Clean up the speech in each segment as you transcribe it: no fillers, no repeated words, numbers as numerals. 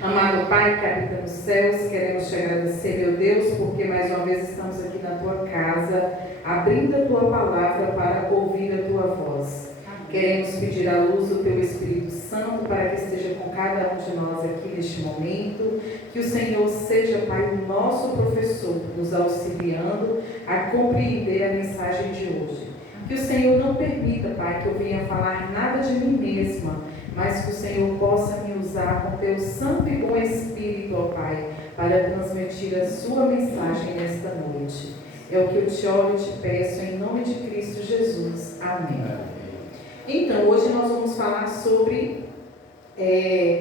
Amado Pai que habita nos céus, queremos te agradecer, meu Deus, porque mais uma vez estamos aqui na tua casa, abrindo a tua palavra para ouvir a tua voz. Queremos pedir a luz do teu Espírito Santo para que esteja com cada um de nós aqui neste momento, que o Senhor seja, Pai, o nosso professor, nos auxiliando a compreender a mensagem de hoje. Que o Senhor não permita, Pai, que eu venha falar nada de mim mesma, mas que o Senhor possa me usar com teu santo e bom Espírito, ó Pai, para transmitir a sua mensagem nesta noite. É o que eu te oro e te peço em nome de Cristo Jesus. Amém. Então, hoje nós vamos falar sobre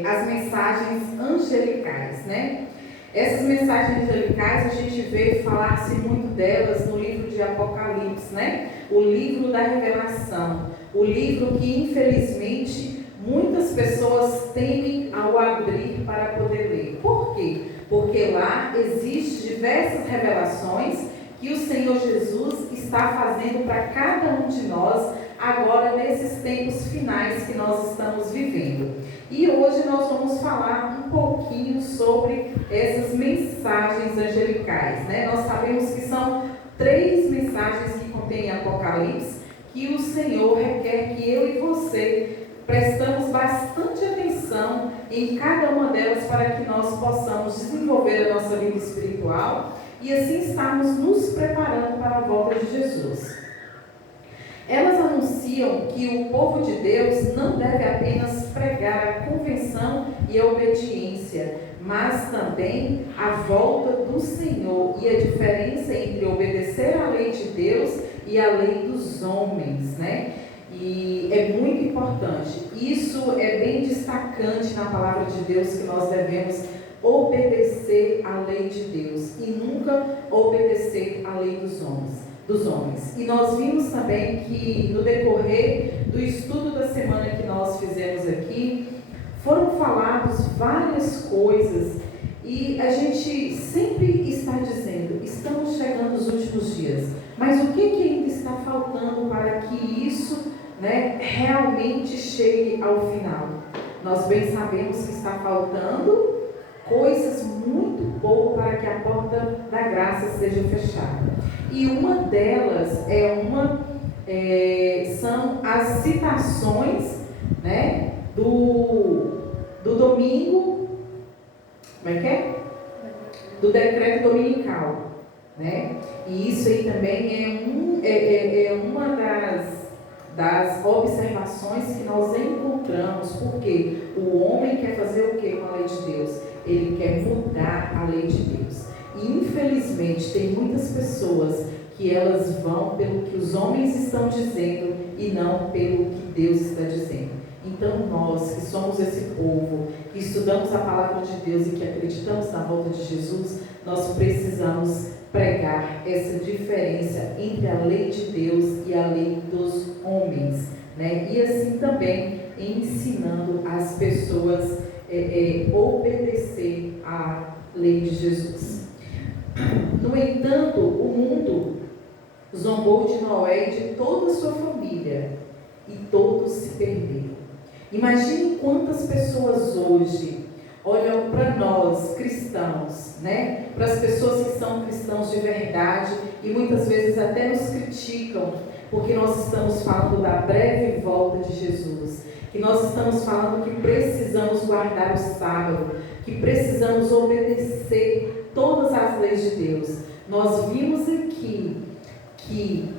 as mensagens angelicais, né? Essas mensagens angelicais, a gente vê falar-se muito delas no livro de Apocalipse, né? O livro da revelação, o livro que, infelizmente, muitas pessoas temem ao abrir para poder ler. Por quê? Porque lá existem diversas revelações que o Senhor Jesus está fazendo para cada um de nós, agora nesses tempos finais que nós estamos vivendo. E hoje nós vamos falar um pouquinho sobre essas mensagens angelicais, né? Nós sabemos que são 3 mensagens que contém Apocalipse, que o Senhor requer que eu e você prestamos bastante atenção em cada uma delas para que nós possamos desenvolver a nossa vida espiritual e assim estarmos nos preparando para a volta de Jesus. Elas anunciam que o povo de Deus não deve apenas pregar a convenção e a obediência, mas também a volta do Senhor e a diferença entre obedecer à lei de Deus e a lei dos homens, né? E é muito importante. Isso é bem destacante na palavra de Deus, que nós devemos obedecer à lei de Deus e nunca obedecer à lei dos homens. E nós vimos também que no decorrer do estudo da semana que nós fizemos aqui, foram faladas várias coisas e a gente sempre está dizendo, estamos chegando nos últimos dias, mas o que ainda está faltando para que isso, né, realmente chegue ao final? Nós bem sabemos que está faltando coisas muito boas para que a porta da graça seja fechada. E uma delas são as citações, né, do domingo, como é que é? Do decreto dominical, né? E isso aí também é uma das observações que nós encontramos, porque o homem quer fazer o que com a lei de Deus? Ele quer mudar a lei de Deus. E infelizmente tem muitas pessoas que elas vão pelo que os homens estão dizendo e não pelo que Deus está dizendo. Então nós que somos esse povo, que estudamos a palavra de Deus e que acreditamos na volta de Jesus, nós precisamos pregar essa diferença entre a lei de Deus e a lei dos homens, né? E assim também ensinando as pessoas obedecer à lei de Jesus. No entanto, o mundo zombou de Noé e de toda a sua família, e todos se perderam. Imagine quantas pessoas hoje olham para nós, cristãos, né? Para as pessoas que são cristãos de verdade e muitas vezes até nos criticam, porque nós estamos falando da breve volta de Jesus, que nós estamos falando que precisamos guardar o sábado, que precisamos obedecer todas as leis de Deus. Nós vimos aqui que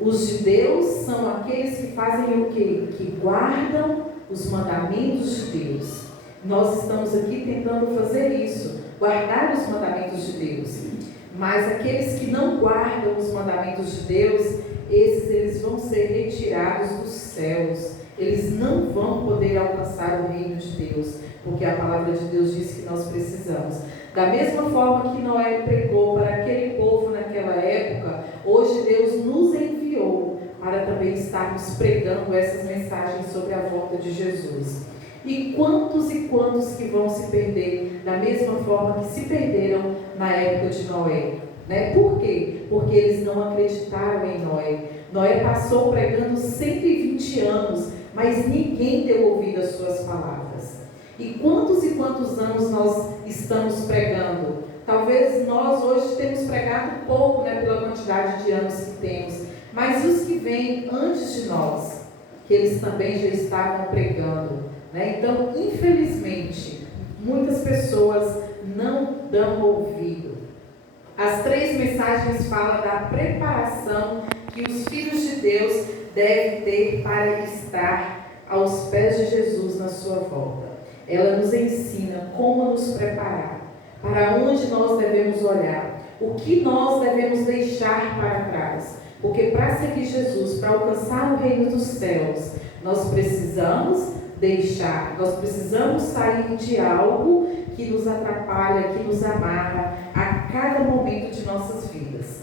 os judeus são aqueles que fazem o quê? Que guardam os mandamentos de Deus. Nós estamos aqui tentando fazer isso, guardar os mandamentos de Deus. Mas aqueles que não guardam os mandamentos de Deus, eles vão ser retirados dos céus. Eles não vão poder alcançar o reino de Deus, porque a palavra de Deus diz que nós precisamos. Da mesma forma que Noé pregou para aquele povo naquela época, hoje Deus nos enviou para também estarmos pregando essas mensagens sobre a volta de Jesus. E quantos que vão se perder da mesma forma que se perderam na época de Noé, né? Por quê? Porque eles não acreditaram em Noé. Noé passou pregando 120 anos, mas ninguém deu ouvido às suas palavras. E quantos anos nós estamos pregando? Talvez nós hoje temos pregado pouco, né, pela quantidade de anos que temos, mas os que vêm antes de nós, que eles também já estavam pregando, né? Então, infelizmente, muitas pessoas não dão ouvido. As 3 mensagens falam da preparação que os filhos de Deus devem ter para estar aos pés de Jesus na sua volta. Ela nos ensina como nos preparar, para onde nós devemos olhar, o que nós devemos deixar para trás. Porque para seguir Jesus, para alcançar o reino dos céus, nós precisamos deixar, nós precisamos sair de algo que nos atrapalha, que nos amarra a cada momento de nossas vidas.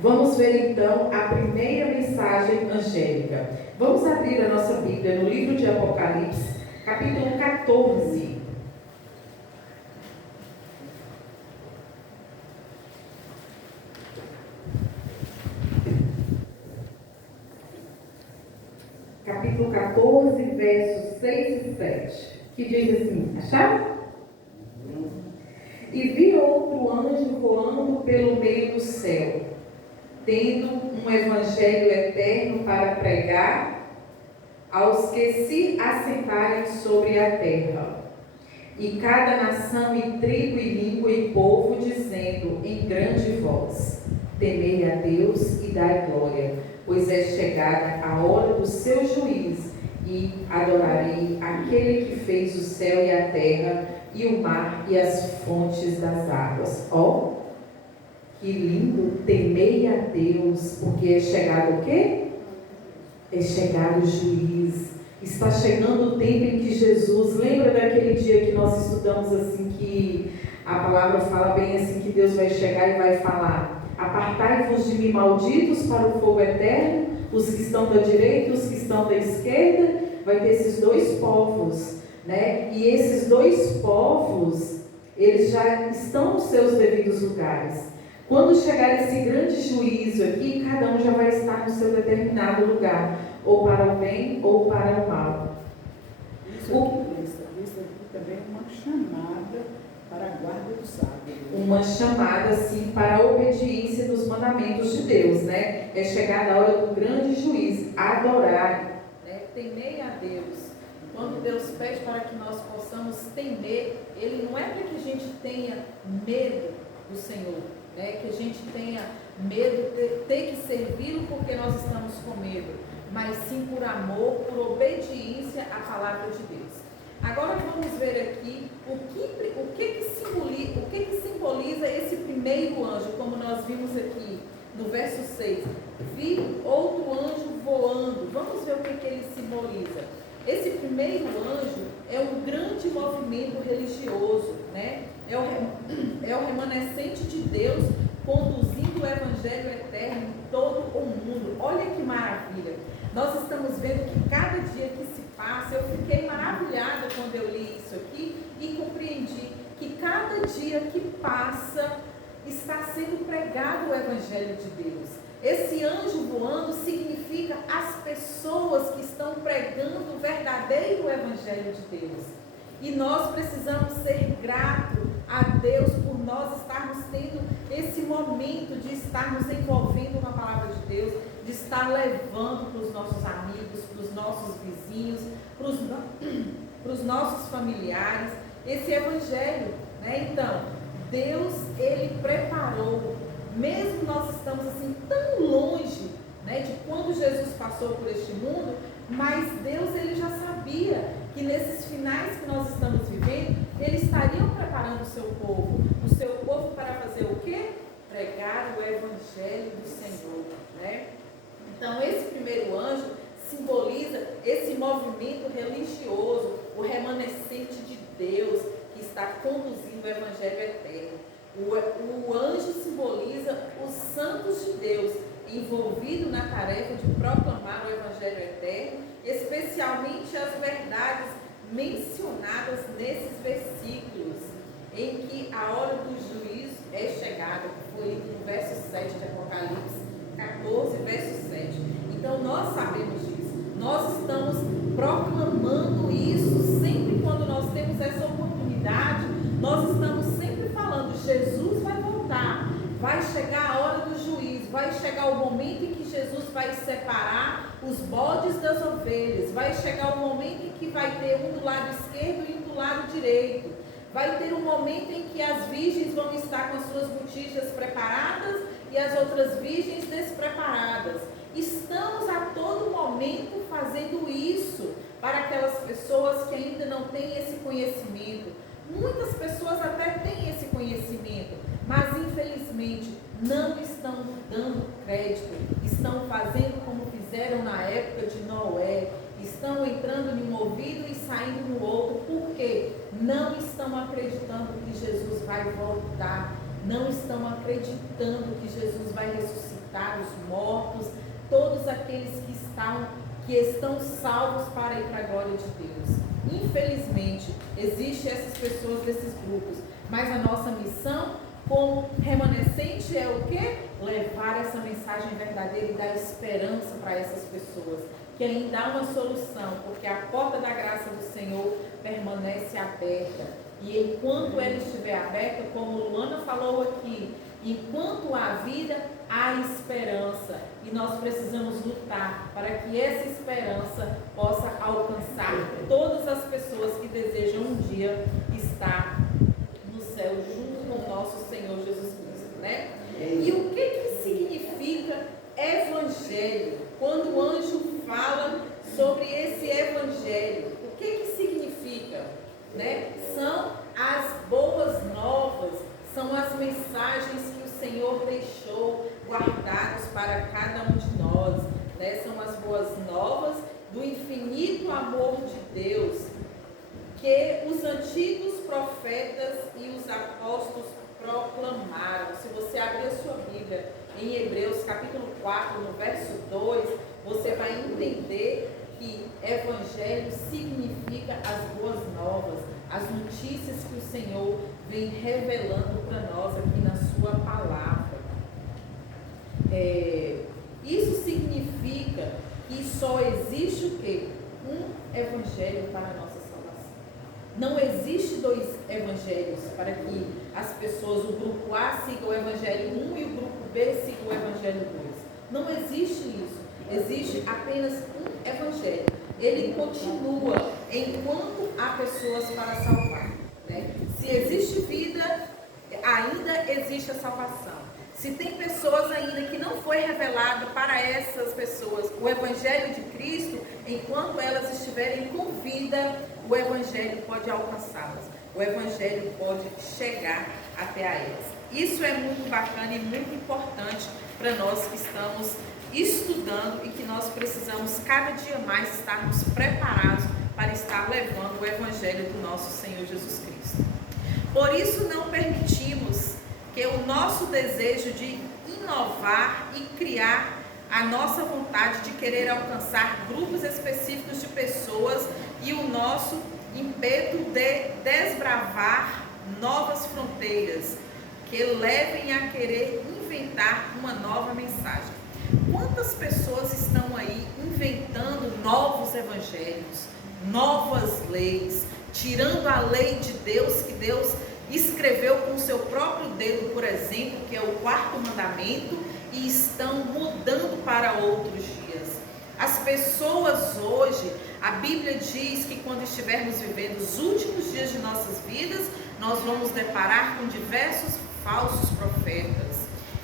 Vamos ver então a primeira mensagem angélica. Vamos abrir a nossa Bíblia no livro de Apocalipse, capítulo 14. Capítulo 14, versos 6 e 7, que diz assim, acharam? E vi outro anjo voando pelo meio do céu, tendo um evangelho eterno para pregar aos que se assentarem sobre a terra, e cada nação e tribo e língua e povo, dizendo em grande voz: temei a Deus e dai glória, pois é chegada a hora do seu juízo, e adorarei aquele que fez o céu e a terra, e o mar e as fontes das águas. Ó, que lindo! Temei a Deus, porque é chegado o quê? É chegado o juízo. Está chegando o tempo em que Jesus, lembra daquele dia que nós estudamos assim, que a palavra fala bem assim, que Deus vai chegar e vai falar: apartai-vos de mim, malditos, para o fogo eterno, os que estão da direita e os que estão da esquerda. Vai ter esses 2 povos, né? E esses 2 povos, eles já estão nos seus devidos lugares. Quando chegar esse grande juízo aqui, cada um já vai estar no seu determinado lugar, ou para o bem ou para o mal. Isso aqui também é uma chamada para a guarda do sábado. Uma chamada, sim, para a obediência dos mandamentos de Deus, né? É chegada a hora do grande juízo, adorar, né? Temer a Deus. Quando Deus pede para que nós possamos temer, Ele não é para que a gente tenha medo do Senhor, né? Que a gente tenha medo de ter que servi-lo porque nós estamos com medo, mas sim por amor, por obediência à palavra de Deus. Agora vamos ver aqui o que simboliza esse primeiro anjo, como nós vimos aqui no verso 6. Vi outro anjo voando. Vamos ver o que ele simboliza. Esse primeiro anjo é um grande movimento religioso, né? É o remanescente de Deus conduzindo o evangelho eterno em todo o mundo. Olha que maravilha! Nós estamos vendo que cada dia que se passa, eu fiquei maravilhada quando eu li isso aqui e compreendi que cada dia que passa está sendo pregado o evangelho de Deus. Esse anjo voando significa as pessoas que estão pregando o verdadeiro evangelho de Deus. E nós precisamos ser gratos a Deus por nós estarmos tendo esse momento de estarmos envolvendo na palavra de Deus, de estar levando para os nossos amigos, para os nossos vizinhos, para os nossos familiares, esse evangelho, né? Então, Deus, Ele preparou, mesmo nós estamos assim tão longe, né, de quando Jesus passou por este mundo, mas Deus, Ele já sabia que nesses finais que nós estamos vivendo, Ele estaria preparando o seu povo para fazer o quê? Pregar o evangelho do Senhor, né? Então, esse primeiro anjo simboliza esse movimento religioso, o remanescente de Deus que está conduzindo o evangelho eterno. O anjo simboliza os santos de Deus envolvidos na tarefa de proclamar o evangelho eterno, especialmente as verdades mencionadas nesses versículos, em que a hora do juízo é chegada, que foi no verso 7 de Apocalipse 14, verso 7. Então nós sabemos disso. Nós estamos proclamando isso. Sempre quando nós temos essa oportunidade, nós estamos sempre falando: Jesus vai voltar, vai chegar a hora do juízo, vai chegar o momento em que Jesus vai separar os bodes das ovelhas, vai chegar o momento em que vai ter um do lado esquerdo e um do lado direito, vai ter um momento em que as virgens vão estar com as suas botijas preparadas e as outras virgens despreparadas. Estamos a todo momento fazendo isso para aquelas pessoas que ainda não têm esse conhecimento. Muitas pessoas até têm esse conhecimento, mas infelizmente não estão dando crédito, estão fazendo como fizeram na época de Noé, estão entrando em um ouvido e saindo no outro, porque não estão acreditando que Jesus vai voltar, não estão acreditando que Jesus vai ressuscitar os mortos, todos aqueles que estão salvos para ir para a glória de Deus. Infelizmente, existem essas pessoas desses grupos, mas a nossa missão como remanescente é o quê? Levar essa mensagem verdadeira e dar esperança para essas pessoas, que ainda há uma solução, porque a porta da graça do Senhor permanece aberta. E enquanto ela estiver aberta, como Luana falou aqui, enquanto há vida, há esperança. E nós precisamos lutar para que essa esperança possa alcançar todas as pessoas que desejam um dia estar no céu junto com o nosso Senhor Jesus Cristo, né? E o que significa evangelho? Quando o anjo fala sobre esse evangelho, o que significa? Né? São as boas novas, são as mensagens que o Senhor deixou guardados para cada um de nós, né? São as boas novas do infinito amor de Deus, que os antigos profetas e os apóstolos proclamaram. Se você abrir a sua Bíblia em Hebreus capítulo 4, no verso 2, você vai entender que evangelho significa as boas novas, as notícias que o Senhor vem revelando para nós aqui na sua palavra. Isso significa que só existe o quê? Um evangelho para a nossa salvação. Não existe dois evangelhos para que as pessoas, o grupo A siga o evangelho 1 e o grupo B siga o evangelho 2. Não existe isso. Existe apenas um evangelho. Ele continua enquanto há pessoas para salvar, né? Se existe vida, ainda existe a salvação. Se tem pessoas ainda que não foi revelado para essas pessoas o evangelho de Cristo, enquanto elas estiverem com vida, o evangelho pode alcançá-las. O evangelho pode chegar até a elas. Isso é muito bacana e muito importante para nós que estamos estudando e que nós precisamos cada dia mais estarmos preparados para estar levando o evangelho do nosso Senhor Jesus Cristo. Por isso não permitimos que o nosso desejo de inovar e criar a nossa vontade de querer alcançar grupos específicos de pessoas e o nosso ímpeto de desbravar novas fronteiras que levem a querer inventar uma nova mensagem. Quantas pessoas estão aí inventando novos evangelhos, novas leis, tirando a lei de Deus, que Deus escreveu com o seu próprio dedo, por exemplo, que é o 4º mandamento, e estão mudando para outros dias. As pessoas hoje, a Bíblia diz que quando estivermos vivendo os últimos dias de nossas vidas, nós vamos deparar com diversos falsos profetas.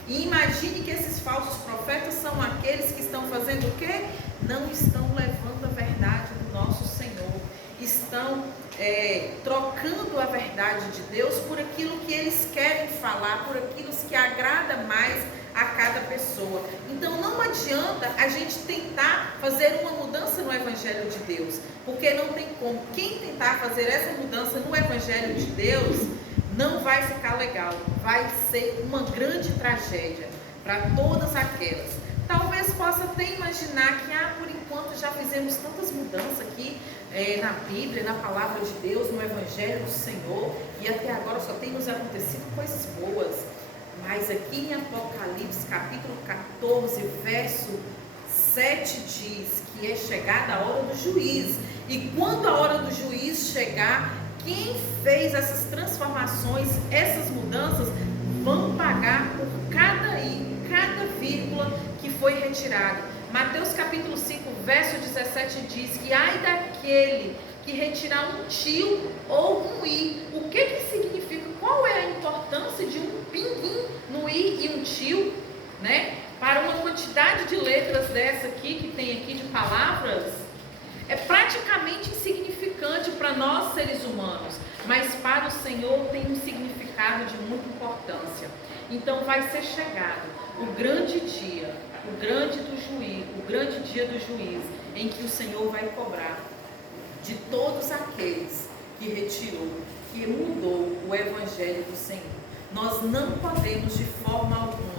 E imagine que esses falsos profetas são aqueles que estão fazendo o quê? Não estão levando a verdade do nosso Senhor. Estão trocando a verdade de Deus por aquilo que eles querem falar, por aquilo que agrada mais a cada pessoa. Então não adianta a gente tentar fazer uma mudança no Evangelho de Deus, porque não tem como. Quem tentar fazer essa mudança no Evangelho de Deus não vai ficar legal, vai ser uma grande tragédia para todas aquelas. Talvez possa até imaginar que, por enquanto já fizemos tantas mudanças aqui na Bíblia, na Palavra de Deus, no Evangelho do Senhor, e até agora só tem nos acontecido coisas boas. Mas aqui em Apocalipse, capítulo 14, verso 7 diz que é chegada a hora do juízo. E quando a hora do juiz chegar, quem fez essas transformações, essas mudanças, vão pagar por cada i, cada vírgula que foi retirado. Mateus capítulo 5, verso 17 diz que ai daquele que retirar um tio ou um i. O que significa? Qual é a importância de um pinguim no i e um tio, né? Para uma quantidade de letras dessa aqui, que tem aqui de palavras, é praticamente insignificante para nós seres humanos, mas para o Senhor tem um significado de muita importância. Então vai ser chegado o grande dia, o grande dia do juiz, em que o Senhor vai cobrar de todos aqueles que retirou, que mudou o evangelho do Senhor. Nós não podemos de forma alguma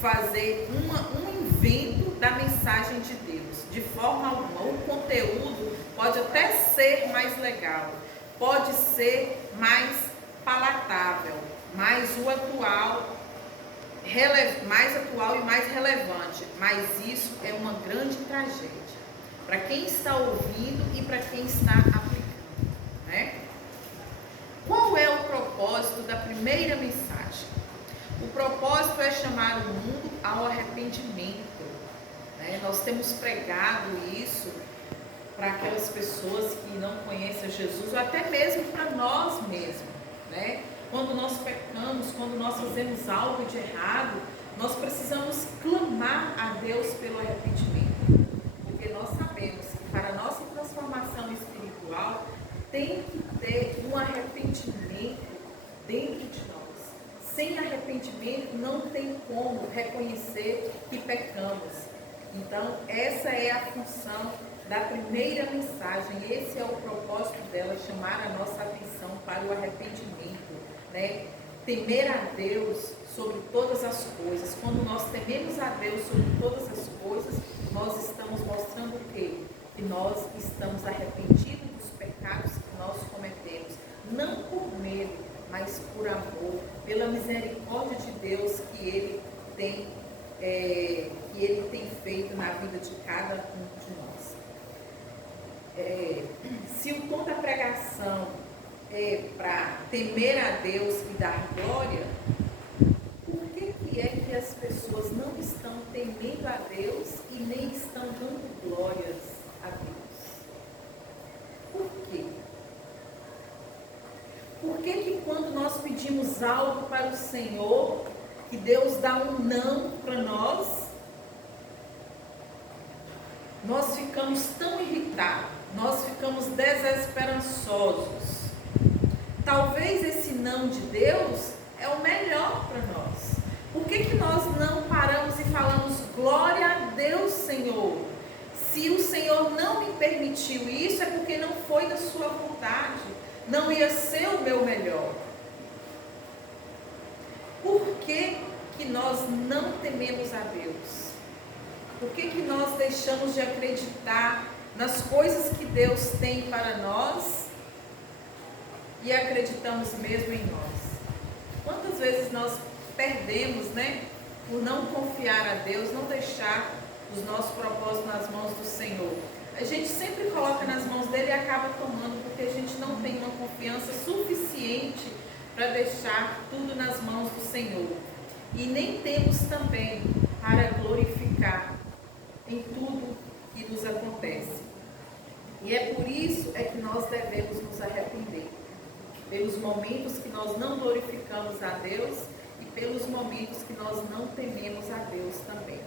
fazer um invento da mensagem de Deus, de forma alguma. O conteúdo pode até ser mais legal, pode ser mais palatável, mais atual e mais relevante, mas isso é uma grande tragédia para quem está ouvindo e para quem está aplicando, né? Qual é o propósito da primeira mensagem? O propósito é chamar o mundo ao arrependimento, né? Nós temos pregado isso para aquelas pessoas que não conhecem Jesus, ou até mesmo para nós mesmos, né? Quando nós pecamos, quando nós fazemos algo de errado, nós precisamos clamar a Deus pelo arrependimento, porque nós sabemos que para a nossa transformação espiritual tem que ter um arrependimento dentro de nós. Sem arrependimento não tem como reconhecer que pecamos. Então essa é a função da primeira mensagem, esse é o propósito dela, chamar a nossa atenção para o arrependimento, né? Temer a Deus sobre todas as coisas. Quando nós tememos a Deus sobre todas as coisas, nós estamos mostrando o quê? Que nós estamos arrependidos dos pecados que nós cometemos, não por medo, mas por amor, pela misericórdia de Deus que Ele tem feito na vida de cada um de nós. Se o tom da pregação é para temer a Deus e dar glória, por que é que as pessoas não estão temendo a Deus e nem estão dando glórias a Deus? Por quê? Por que quando nós pedimos algo para o Senhor, que Deus dá um não para nós ficamos tão irritados, nós ficamos desesperançosos? Talvez esse não de Deus é o melhor para nós. Por que nós não paramos e falamos glória a Deus, Senhor? Se o Senhor não me permitiu isso, é porque não foi da sua vontade, não ia ser o meu melhor. Por que nós não tememos a Deus? Por que nós deixamos de acreditar nas coisas que Deus tem para nós e acreditamos mesmo em nós? Quantas vezes nós perdemos, né, por não confiar a Deus, não deixar os nossos propósitos nas mãos do Senhor? A gente sempre coloca nas mãos dele e acaba tomando, porque a gente não tem uma confiança suficiente para deixar tudo nas mãos do Senhor. E nem temos também para glorificar em tudo que nos acontece. E é por isso que nós devemos nos arrepender, pelos momentos que nós não glorificamos a Deus e pelos momentos que nós não tememos a Deus também.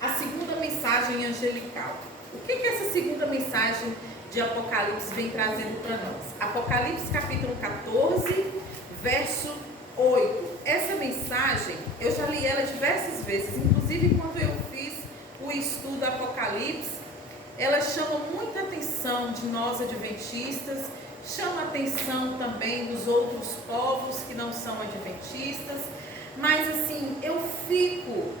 A segunda mensagem angelical. O que essa segunda mensagem de Apocalipse vem trazendo para nós? Apocalipse capítulo 14, verso 8. Essa mensagem, eu já li ela diversas vezes, inclusive quando eu fiz o estudo Apocalipse, ela chama muita atenção de nós adventistas, chama atenção também dos outros povos que não são adventistas, mas assim, eu fico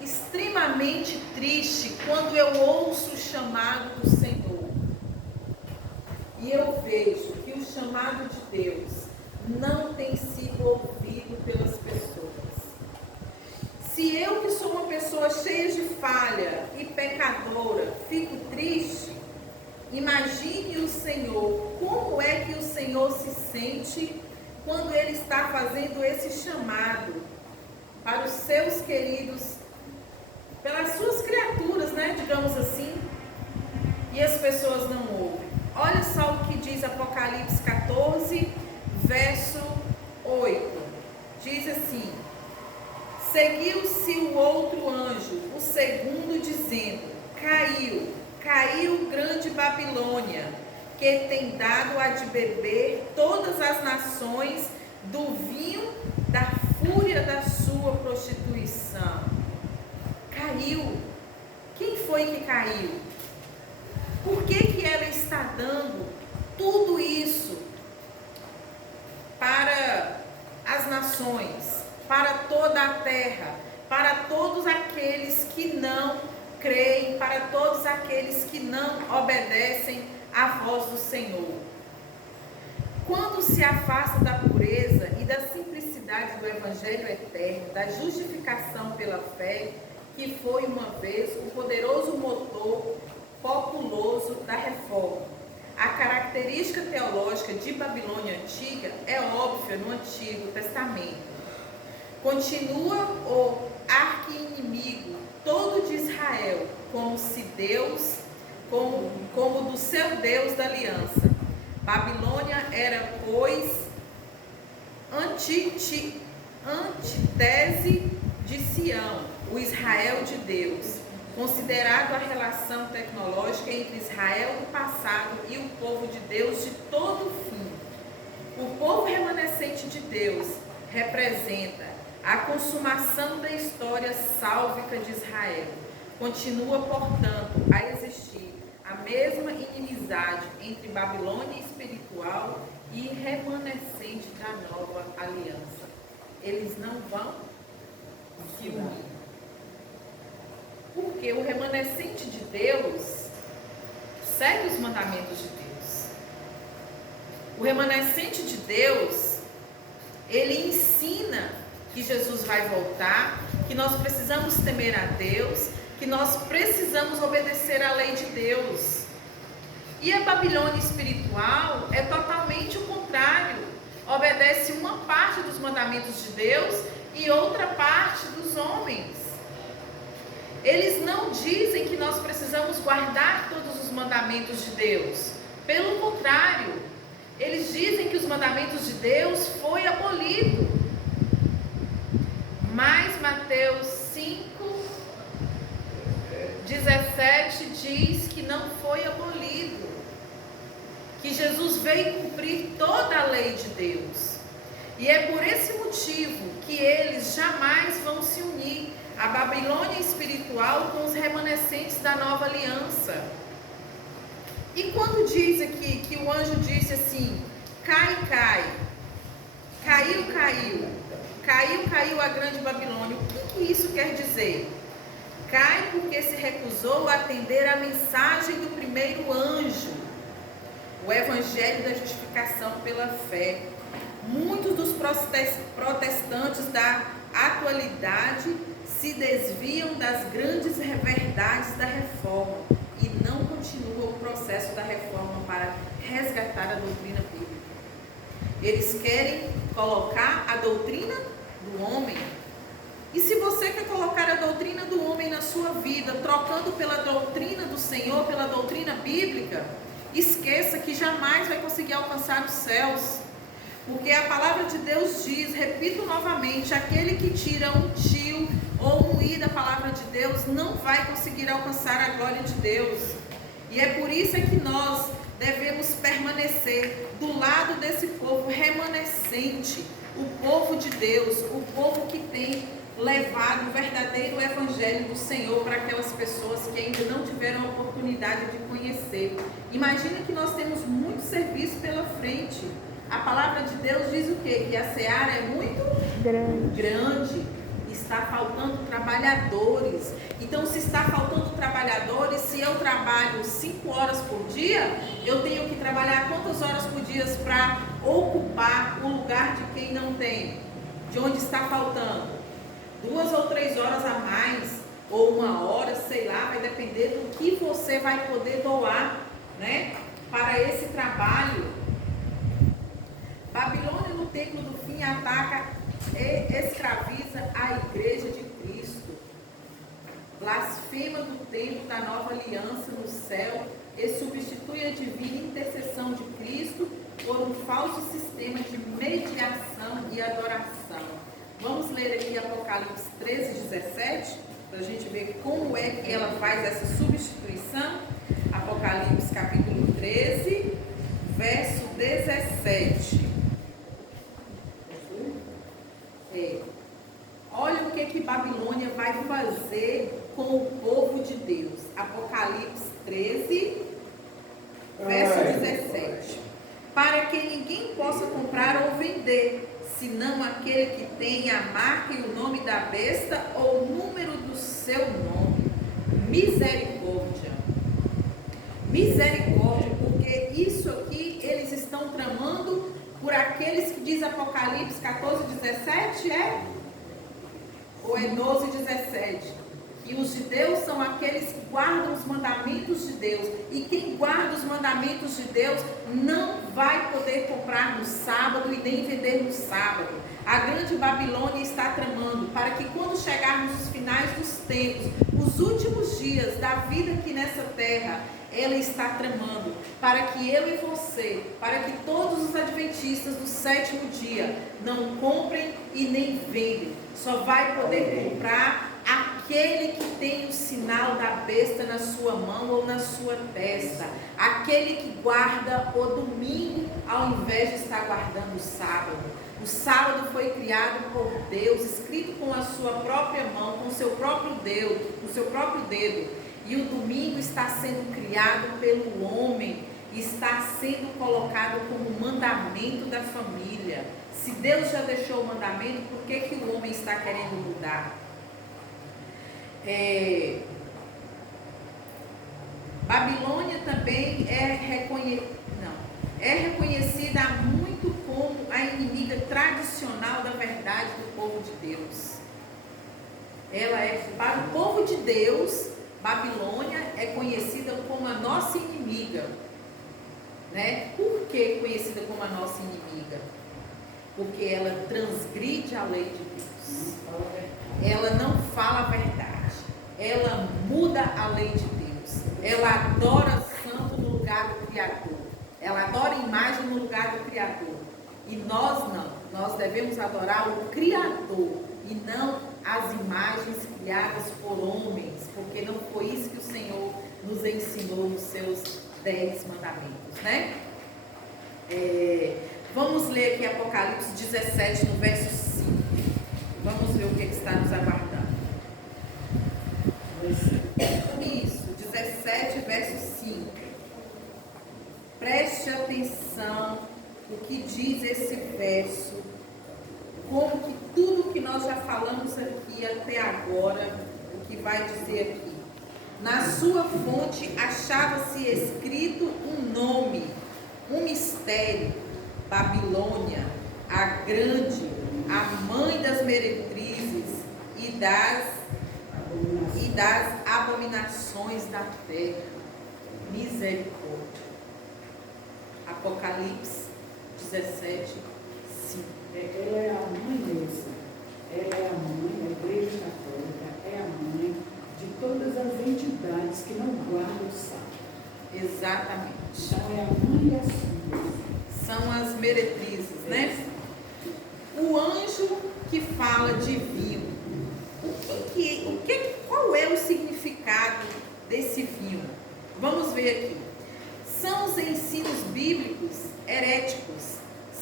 extremamente triste quando eu ouço o chamado do Senhor e eu vejo que o chamado de Deus não tem sido ouvido pelas pessoas. Se eu, que sou uma pessoa cheia de falha e Imagine o Senhor, como é que o Senhor se sente quando Ele está fazendo esse chamado para os seus queridos, pelas suas criaturas, né, digamos assim, e as pessoas não ouvem. Olha só o que diz Apocalipse 14, verso 8. Diz assim: seguiu-se o outro anjo, o segundo, dizendo: caiu grande Babilônia, que tem dado a de beber todas as nações do vinho da fúria da sua prostituição. Caiu. Quem foi que caiu? Por que ela está dando tudo isso para as nações, para toda a terra, para todos aqueles que não creem, para todos aqueles que não obedecem à voz do Senhor? Quando se afasta da pureza e da simplicidade do Evangelho eterno, da justificação pela fé, que foi uma vez o poderoso motor populoso da reforma. A característica teológica de Babilônia antiga é óbvia no Antigo Testamento. Continua o arqui-inimigo todo de Israel, como do seu Deus da aliança. Babilônia era, pois, antítese de Sião, o Israel de Deus, considerado a relação tecnológica entre Israel do passado e o povo de Deus de todo o fim. O povo remanescente de Deus representa a consumação da história sálvica de Israel. Continua, portanto, a existir a mesma inimizade entre Babilônia espiritual e remanescente da nova aliança. Eles não vão se unir. Porque o remanescente de Deus segue os mandamentos de Deus. O remanescente de Deus, ele ensina que Jesus vai voltar, que nós precisamos temer a Deus, que nós precisamos obedecer à lei de Deus. E a Babilônia espiritual é totalmente o contrário. Obedece uma parte dos mandamentos de Deus e outra parte dos homens. Eles não dizem que nós precisamos guardar todos os mandamentos de Deus. Pelo contrário, eles dizem que os mandamentos de Deus foi abolido. Mas Mateus 5:17 diz que não foi abolido, que Jesus veio cumprir toda a lei de Deus. E é por esse motivo que eles jamais vão se unir, a Babilônia espiritual com os remanescentes da nova aliança. E quando diz aqui que o anjo disse assim: caiu a grande Babilônia, o que isso quer dizer? Cai porque se recusou a atender a mensagem do primeiro anjo, o evangelho da justificação pela fé. Muitos dos protestantes da atualidade se desviam das grandes verdades da reforma e não continuam o processo da reforma para resgatar a doutrina bíblica. Eles querem colocar a doutrina do homem. E se você quer colocar a doutrina do homem na sua vida, trocando pela doutrina do Senhor, pela doutrina bíblica, esqueça que jamais vai conseguir alcançar os céus. Porque a palavra de Deus diz, repito novamente, aquele que tira um tio ou um i da palavra de Deus não vai conseguir alcançar a glória de Deus. E é por isso que nós devemos permanecer do lado desse povo remanescente, o povo de Deus, o povo que tem levado o verdadeiro evangelho do Senhor para aquelas pessoas que ainda não tiveram a oportunidade de conhecer. Imagine que nós temos muito serviço pela frente. A palavra de Deus diz o quê? Que a seara é muito grande. Está faltando trabalhadores. Então, se está faltando trabalhadores, se eu trabalho 5 horas por dia, eu tenho que trabalhar quantas horas por dia para ocupar o lugar de quem não tem? De onde está faltando? 2 ou 3 horas a mais, ou 1 hora, sei lá, vai depender do que você vai poder doar, né? para esse trabalho. Babilônia, no tempo do fim, ataca e escraviza a igreja de Cristo. Blasfema do tempo da nova aliança no céu e substitui a divina intercessão de Cristo por um falso sistema de mediação e adoração. Vamos ler aqui Apocalipse 13, 17, para a gente ver como é que ela faz essa substituição. Apocalipse capítulo 13, verso 17. Olha o que Babilônia vai fazer com o povo de Deus. Apocalipse 13, verso 17. Para que ninguém possa comprar ou vender, senão aquele que tem a marca e o nome da besta ou o número do seu nome. Misericórdia. Misericórdia, porque isso aqui eles estão tramando por aqueles que diz Apocalipse 14, 17, ou é 12, 17? Que os judeus são aqueles que guardam os mandamentos de Deus. E quem guarda os mandamentos de Deus não vai poder comprar no sábado e nem vender no sábado. A grande Babilônia está tramando para que quando chegarmos nos finais dos tempos, os últimos dias da vida aqui nessa terra, ela está tramando para que eu e você, para que todos os adventistas do sétimo dia não comprem e nem vendem. Só vai poder comprar aquele que tem o sinal da besta na sua mão ou na sua testa. Aquele que guarda o domingo ao invés de estar guardando o sábado. O sábado foi criado por Deus, escrito com a sua própria mão, com o seu próprio dedo, com o seu próprio dedo. E o domingo está sendo criado pelo homem, está sendo colocado como mandamento da família. Se Deus já deixou o mandamento, por que o homem está querendo mudar? Babilônia também é reconhecida há muito como a inimiga tradicional da verdade do povo de Deus. Ela é, para o povo de Deus, Babilônia é conhecida como a nossa inimiga. Né? Por que conhecida como a nossa inimiga? Porque ela transgride a lei de Deus. Ela não fala a verdade. Ela muda a lei de Deus. Ela adora santo no lugar do Criador. Ela adora imagem no lugar do Criador. E nós não. Nós devemos adorar o Criador e não as imagens criadas por homens, porque não foi isso que o Senhor nos ensinou nos seus 10 mandamentos, né? Vamos ler aqui Apocalipse 17, no verso 5. Vamos ver o que está nos aguardando. Isso, 17, verso 5. Preste atenção no que diz esse verso, como que tudo que nós já falamos aqui até agora, o que vai dizer aqui. Na sua fonte achava-se escrito um nome, um mistério, Babilônia, a grande, a mãe das meretrizes e das abominações da terra. Misericórdia. Apocalipse 17, 5. Ela é a mãe dessa. Ela é a mãe da Igreja Católica, é a mãe de todas as entidades que não guardam o sábado. Exatamente. Então é a mãe das suas. São as meretrizes, né? O anjo que fala de vinho. Qual é o significado desse vinho? Vamos ver aqui. São os ensinos bíblicos heréticos,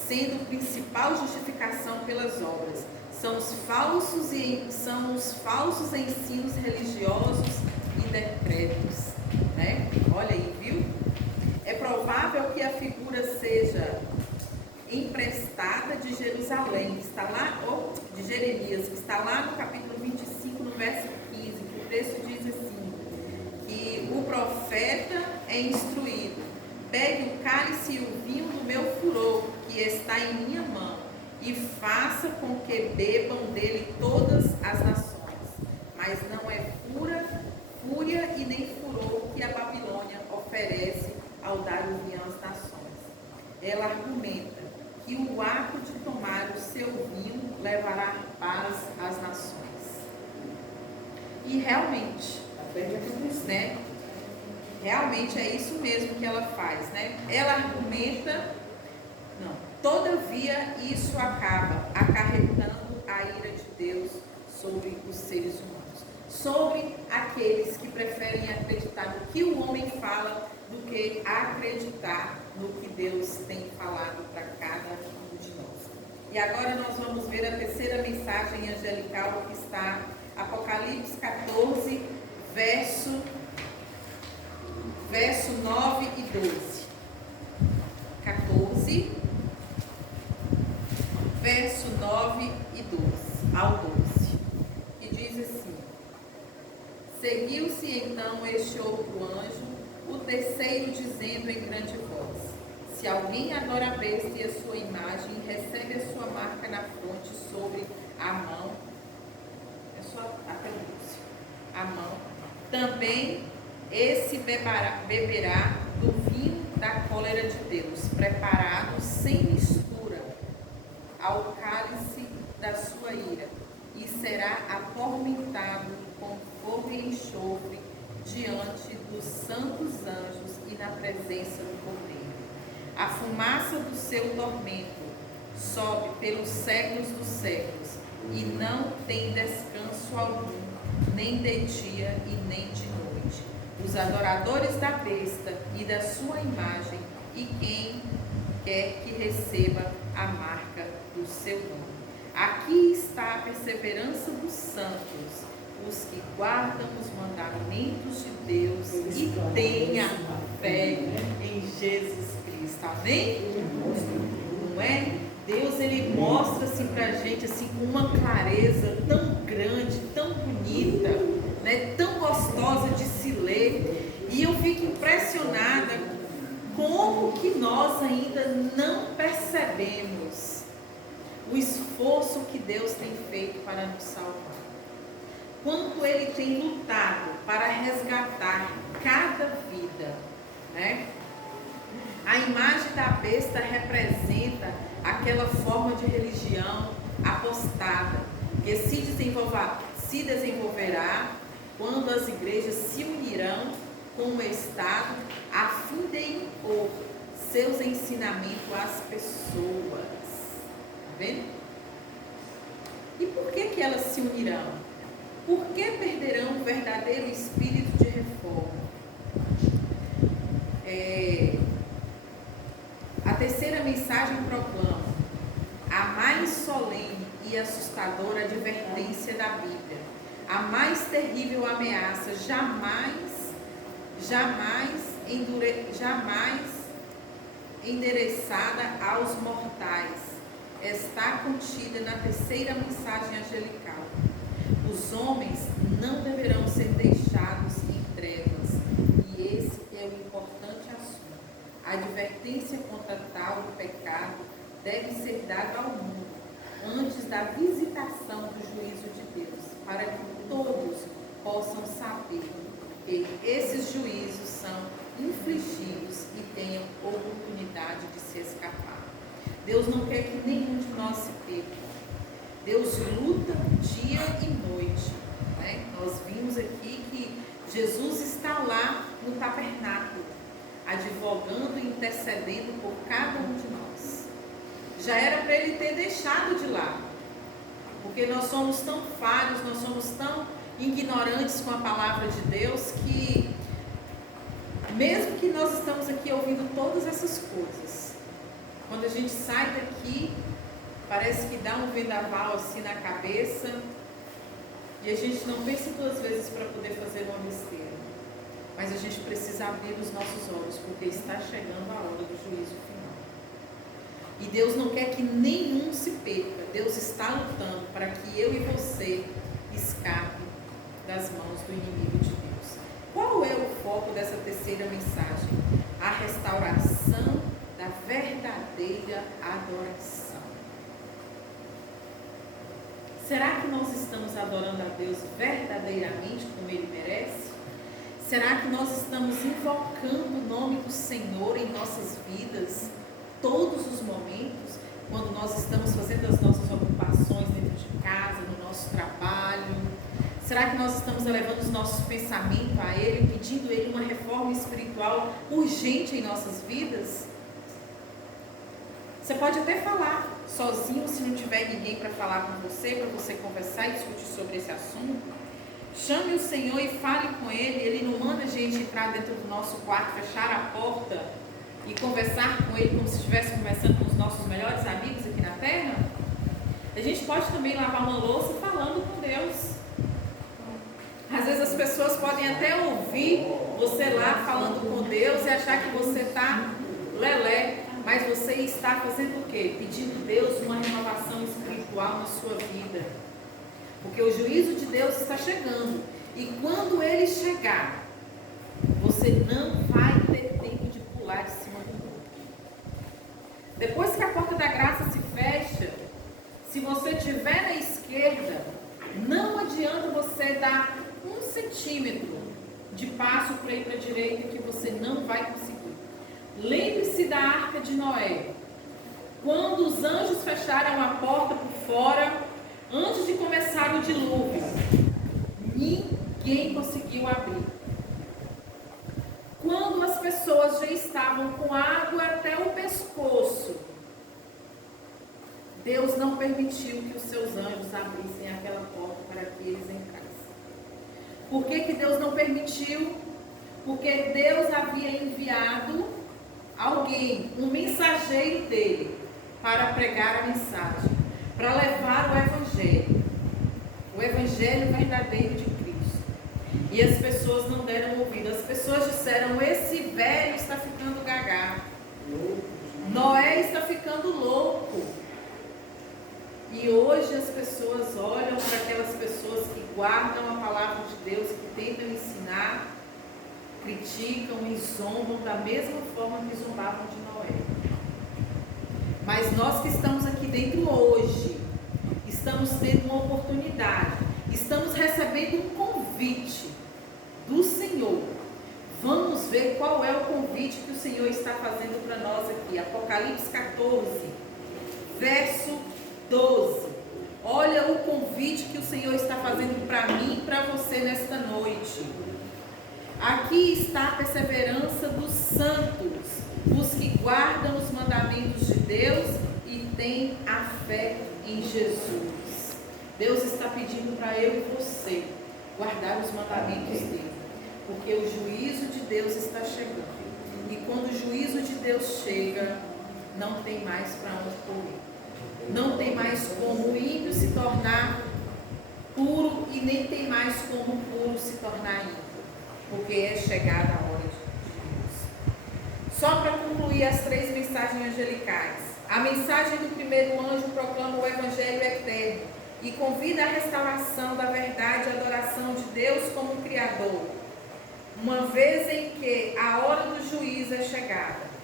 sendo a principal justificação pelas obras. São os falsos ensinos religiosos e decretos, né? Olha aí, viu? É provável que a figura seja emprestada de Jerusalém, que está lá, ou de Jeremias, que está lá no capítulo 25, no verso 15, que o texto diz assim, que o profeta é instruído: pegue o cálice e o vinho do meu furor, que está em minha mão, e faça com que bebam dele todas as nações. Mas não é fúria e nem furor que a Babilônia oferece ao dar o vinho às nações. Ela argumenta que o ato de tomar o seu vinho levará paz às nações. E realmente, né? Realmente é isso mesmo que ela faz, né? Ela argumenta, não, todavia isso acaba acarretando a ira de Deus sobre os seres humanos, sobre aqueles que preferem acreditar no que o homem fala do que acreditar no que Deus tem falado para cada um de nós. E agora nós vamos ver a terceira mensagem angelical, que está Apocalipse 14, verso 9 e 12. 14, verso 9 e 12, ao 12, que diz assim: Seguiu-se então este outro anjo, o terceiro, dizendo em grande voz: Se alguém adora a besta e a sua imagem, recebe a sua marca na fronte sobre a mão, a mão, também esse beberá do vinho da cólera de Deus, preparado sem mistura ao cálice da sua ira, e será atormentado com fogo e enxofre diante dos santos anjos e na presença do Cordeiro. A fumaça do seu tormento sobe pelos séculos dos séculos, e não tem descanso algum, nem de dia e nem de noite. Os adoradores da besta e da sua imagem, e quem quer que receba a marca do seu nome. Aqui está a perseverança dos santos, os que guardam os mandamentos de Deus e têm a fé em Jesus Cristo. Amém? Não é? Deus, ele mostra assim pra gente assim com uma clareza tão grande, tão bonita, né, tão gostosa de se ler, e eu fico impressionada como que nós ainda não percebemos o esforço que Deus tem feito para nos salvar. Quanto ele tem lutado para resgatar cada vida, né? A imagem da besta representa aquela forma de religião apostada que se desenvolverá quando as igrejas se unirão com o Estado a fim de impor seus ensinamentos às pessoas. Tá vendo? E por que elas se unirão? Por que perderão o verdadeiro espírito de reforma? A terceira mensagem proclama a mais solene e assustadora advertência da Bíblia, a mais terrível ameaça jamais endereçada aos mortais, está contida na terceira mensagem angelical. Os homens não deverão ser deixados em trevas, e esse é o importante assunto. A advertência contra tal pecado deve ser dada ao mundo antes da visitação do juízo de Deus, para que todos possam saber que esses juízos são infligidos e tenham oportunidade de se escapar. Deus não quer que nenhum de nós se perca. Deus luta dia e noite, né? Nós vimos aqui que Jesus está lá no tabernáculo, advogando e intercedendo por cada um de nós. Já era para ele ter deixado de lá, porque nós somos tão falhos, nós somos tão ignorantes com a palavra de Deus, que mesmo que nós estamos aqui ouvindo todas essas coisas, quando a gente sai daqui, parece que dá um vendaval assim na cabeça, e a gente não pensa duas vezes para poder fazer uma besteira. Mas a gente precisa abrir os nossos olhos, porque está chegando a hora do juízo final. E Deus não quer que nenhum se perca. Deus está lutando para que eu e você escape das mãos do inimigo de Deus. Qual é o foco dessa terceira mensagem? A restauração da verdadeira adoração. Será que nós estamos adorando a Deus verdadeiramente como Ele merece? Será que nós estamos invocando o nome do Senhor em nossas vidas, todos os momentos, quando nós estamos fazendo as nossas ocupações dentro de casa, no nosso trabalho? Será que nós estamos elevando os nossos pensamentos a Ele, pedindo a Ele uma reforma espiritual urgente em nossas vidas? Você pode até falar sozinho, se não tiver ninguém para falar com você, para você conversar e discutir sobre esse assunto. Chame o Senhor e fale com Ele. Ele não manda a gente entrar dentro do nosso quarto, fechar a porta e conversar com Ele como se estivesse conversando com os nossos melhores amigos aqui na terra. A gente pode também lavar uma louça falando com Deus. Às vezes as pessoas podem até ouvir você lá falando com Deus e achar que você está lelé, mas você está fazendo o quê? Pedindo a Deus uma renovação espiritual na sua vida. Porque o juízo de Deus está chegando. E quando ele chegar, você não vai ter tempo de pular de cima do muro. Depois que a porta da graça se fecha, se você estiver na esquerda, não adianta você dar 1 centímetro de passo para ir para a direita, que você não vai conseguir. Lembre-se da Arca de Noé. Quando os anjos fecharam a porta por fora, antes de começar o dilúvio, ninguém conseguiu abrir. Quando as pessoas já estavam com água até o pescoço, Deus não permitiu que os seus anjos abrissem aquela porta para que eles entrassem. Por que Deus não permitiu? Porque Deus havia enviado alguém, um mensageiro dele, para pregar a mensagem, para levar o evangelho verdadeiro de Cristo. E as pessoas não deram ouvido. As pessoas disseram: esse velho está ficando gaga, Noé está ficando louco. E hoje as pessoas olham para aquelas pessoas que guardam a palavra de Deus, que tentam ensinar, criticam e zombam da mesma forma que zombavam de Noé. Mas nós que estamos aqui dentro hoje, estamos tendo uma oportunidade, estamos recebendo um convite do Senhor. Vamos ver qual é o convite que o Senhor está fazendo para nós aqui. Apocalipse 14, verso 12. Olha o convite que o Senhor está fazendo para mim e para você nesta noite. Aqui está a perseverança dos santos, os que guardam os mandamentos de Deus e têm a fé em Jesus. Deus está pedindo para eu e você guardar os mandamentos dele, porque o juízo de Deus está chegando. E quando o juízo de Deus chega, não tem mais para onde correr. Não tem mais como o ímpio se tornar puro e nem tem mais como o puro se tornar ímpio, porque é chegada a hora de Deus. Só para concluir as 3 mensagens angelicais. A mensagem do primeiro anjo proclama o evangelho eterno e convida a restauração da verdade e adoração de Deus como Criador, uma vez em que a hora do juízo é chegada.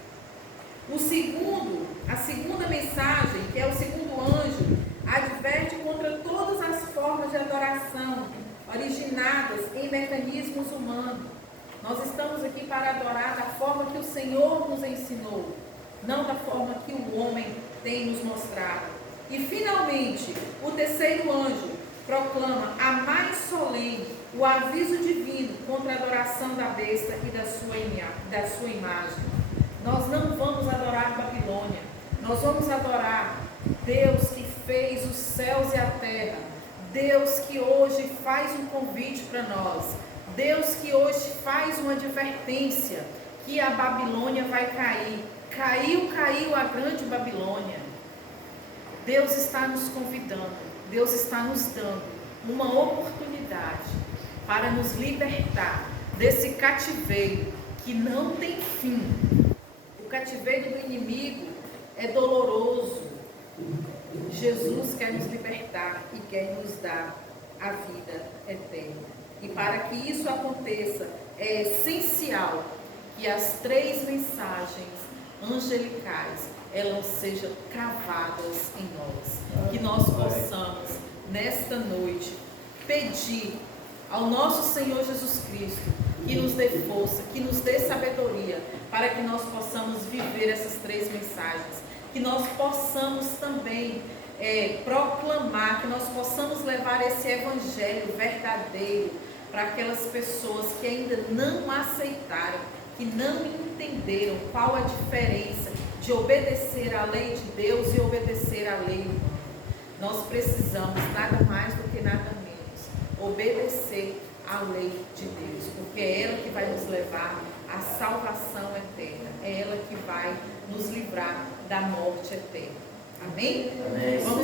A segunda mensagem, que é o segundo anjo, adverte contra todas as formas de adoração originadas em mecanismos humanos. Nós estamos aqui para adorar da forma que o Senhor nos ensinou, não da forma que o homem tem nos mostrado. E finalmente, o terceiro anjo proclama a mais solene o aviso divino contra a adoração da besta e da sua imagem. Nós não vamos adorar Babilônia, nós vamos adorar Deus que fez os céus e a terra, Deus que hoje faz um convite para nós, Deus que hoje faz uma advertência que a Babilônia vai cair. Caiu a grande Babilônia. Deus está nos convidando, Deus está nos dando uma oportunidade para nos libertar desse cativeiro que não tem fim. O cativeiro do inimigo é doloroso. Jesus quer nos libertar e quer nos dar a vida eterna. E para que isso aconteça, é essencial que as 3 mensagens angelicais, elas sejam cravadas em nós. Que nós possamos, nesta noite, pedir ao nosso Senhor Jesus Cristo que nos dê força, que nos dê sabedoria, para que nós possamos viver essas 3 mensagens, que nós possamos também proclamar, que nós possamos levar esse evangelho verdadeiro para aquelas pessoas que ainda não aceitaram, que não entenderam qual a diferença de obedecer à lei de Deus e obedecer à lei humana. Nós precisamos, nada mais do que nada menos, obedecer à lei de Deus, porque é ela que vai nos levar à salvação eterna, é ela que vai nos livrar da morte eterna. Amém? Amém. Vamos